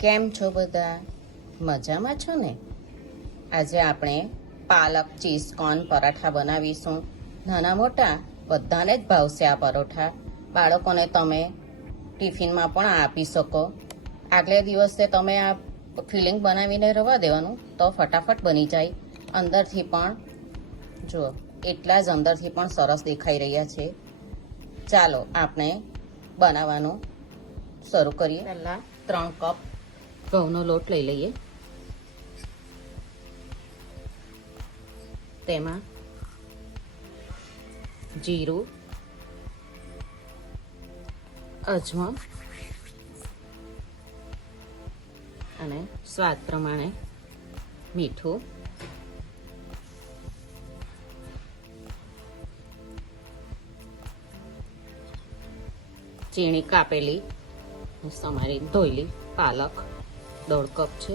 કેમ છો બધા? મજામાં છો ને? આજે આપણે પાલક ચીઝ કોર્ન પરાઠા બનાવીશું. નાના મોટા બધાને જ ભાવશે આ પરોઠા. બાળકોને તમે ટિફિનમાં પણ આપી શકો. આગલે દિવસે તમે આ ફિલિંગ બનાવીને રવા દેવાનું તો ફટાફટ બની જાય. અંદરથી પણ જુઓ, એટલા જ અંદરથી પણ સરસ દેખાઈ રહ્યા છે. ચાલો આપણે બનાવવાનું શરૂ કરીએ. પહેલાં 3 કપ ઘઉંનો લોટ લઈ લઈએ. તેમાં જીરું, અજમો અને સ્વાદ પ્રમાણે મીઠું, ઝીણી કાપેલી સમારી ધોયેલી પાલક 1.5 કપ છે.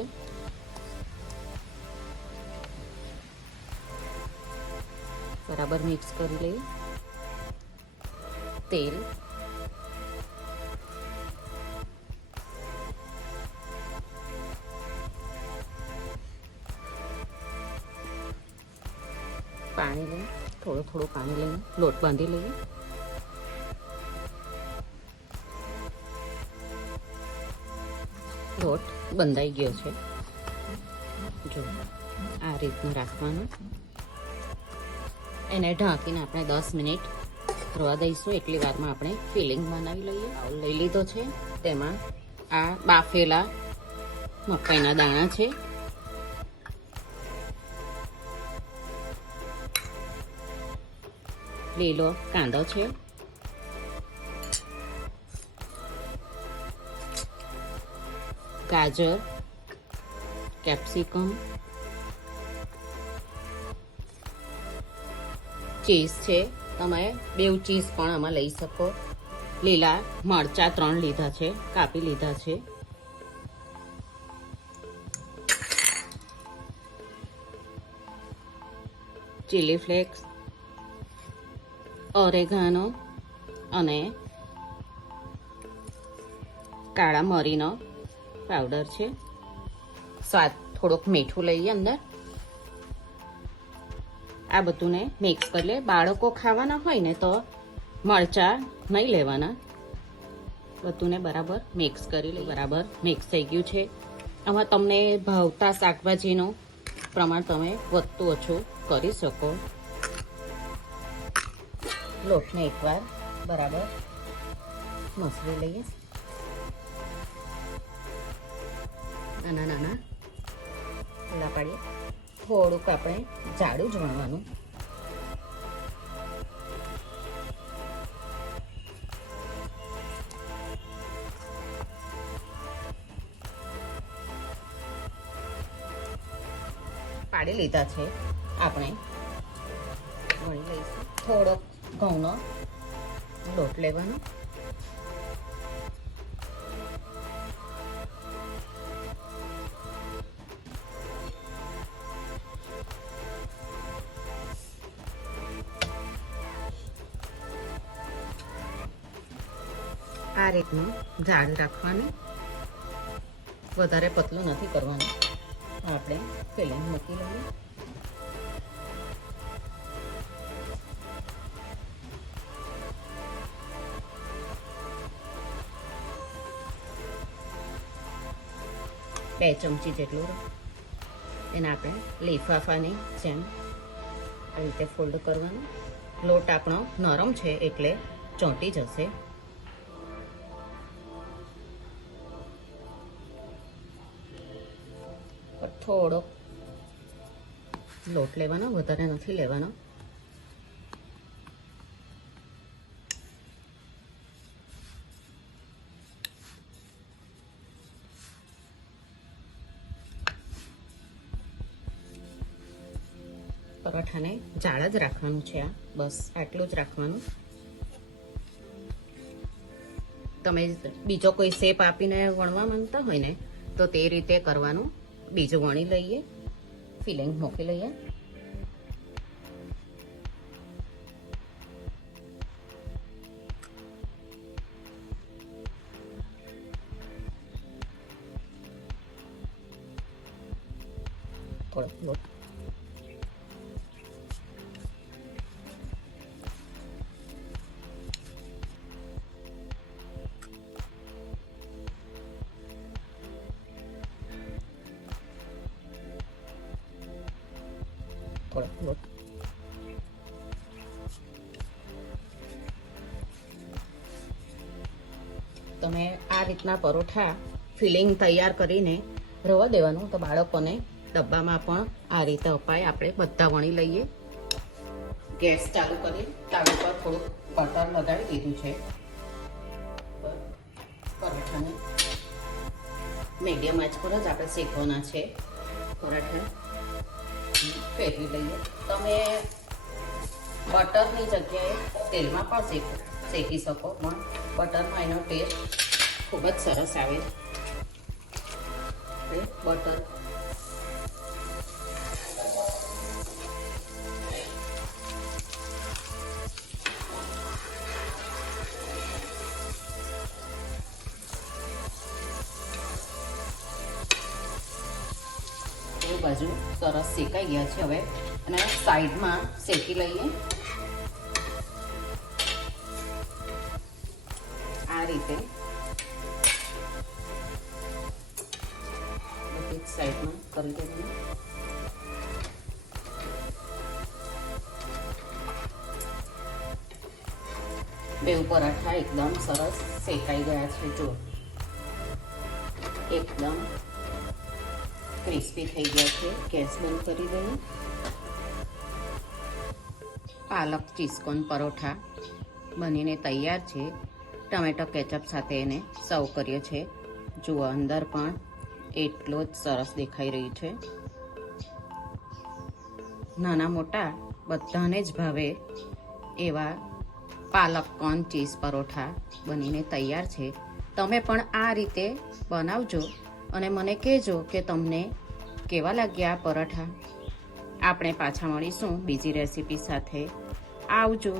બરાબર મિક્સ કરી લઈએ. તેલ, પાણી લઈએ, થોડું પાણી લઈને લોટ બાંધી લઈએ. લોટ બંધાઈ ગયો છે. જો આ રીતનું રાખવાનું. એને ઢાંકીને આપણે 10 મિનિટ રવા દઈશું. એટલી વારમાં આપણે ફિલિંગ બનાવી લઈએ. બાઉલ લઈ લીધો છે. તેમાં આ બાફેલા મકાઈના દાણા છે, લીલો કાંદો છે, ગાજર, કેપ્સિકમ, ચીઝ છે. તમે 2 ચીઝ પણ આમાં લઈ શકો. લીલા મરચા 3 લીધા છે, કાપી લીધા છે. ચીલી ફ્લેક્સ, ઓરેગાનો અને કાળા મરીનો પાવડર છે. સ્વાદ થોડુંક મીઠું લઈએ અંદર. આ બધુંને મિક્સ કરી લે. બાળકો ખાવાના હોય ને તો મરચાં નહીં લેવાના. બધુંને બરાબર મિક્સ કરી લે. બરાબર મિક્સ થઈ ગયું છે. આમાં તમને ભાવતા શાકભાજીનું પ્રમાણ તમે વધતું ઓછું કરી શકો. લોટને એકવાર બરાબર મસળી લઈએ. નાના નાના પેલા પાડીએ. થોડુંક આપણે જાડું જ વણવાનું. પાડી લીધા છે. આપણે વણી લઈશું. થોડોક ઘઉંનો લોટ લેવાનો. આ રીતનું જાડ રાખવાનું. વધારે પતલું નથી કરવાનું. આપણે ફિલિંગ મૂકી લઈએ. બે ચમચી જેટલું એને આપણે લીફાફાની જેમ આ રીતે ફોલ્ડ કરવાનું. લોટ આપણો નરમ છે એટલે ચોંટી જશે. થોડો લોટ લેવાનો, વધારે નથી લેવાનો. પરાઠાને જાડા જ રાખવાનું છે. આ બસ આટલું જ રાખવાનું. તમે બીજો કોઈ શેપ આપીને વણવા માંગતા હોય ને તો તે રીતે કરવાનું. બીજું વણી લઈએ, ફિલિંગ મૂકી લઈએ. લોટ. થોડો લોટ. તમે આ રીતના પરોઠા ફિલિંગ તૈયાર કરીને રવા દેવાનું, તો બાળકોને ડબ્બામાં પણ આ રીતે અપાય. આપણે બધા વણી લઈએ. ગેસ ચાલુ કરી તાવા પર થોડુંક બટર લગાવી દીધું છે. પરાઠાને મીડિયમ આંચ પર જ આપણે શેકવાના છે. પરાઠા ફેરવી લઈએ. તમે બટરની જગ્યાએ તેલમાં પણ શેકી શકો, પણ બટરમાં એનો ટેસ્ટ ખૂબ જ સરસ આવે. બટર બાજુ સરસ શેકાઈ ગયા છે. હવે અને સાઈડમાં શેકી લઈએ. આ રીતે બધી સાઈડમાં કરી દેવાનું. બેઉ પરાઠા એકદમ સરસ શેકાઈ ગયા છે. જો એકદમ ક્રિસ્પી થઈ ગયા છે. ગેસ બંધ કરી દઈએ. પાલક ચીઝકોન પરોઠા બનીને તૈયાર છે. ટમેટો કેચઅપ સાથે એને સર્વ કર્યો છે. જુઓ, અંદર પણ એટલો જ સરસ દેખાઈ રહ્યું છે. નાના મોટા બધાને જ ભાવે એવા પાલક કોર્ન ચીઝ પરોઠા બનીને તૈયાર છે. તમે પણ આ રીતે બનાવજો અને મને કહેજો કે તમને કેવા લાગ્યા આ પરાઠા. આપણે પાછા મળીશું બીજી રેસીપી સાથે. આવજો.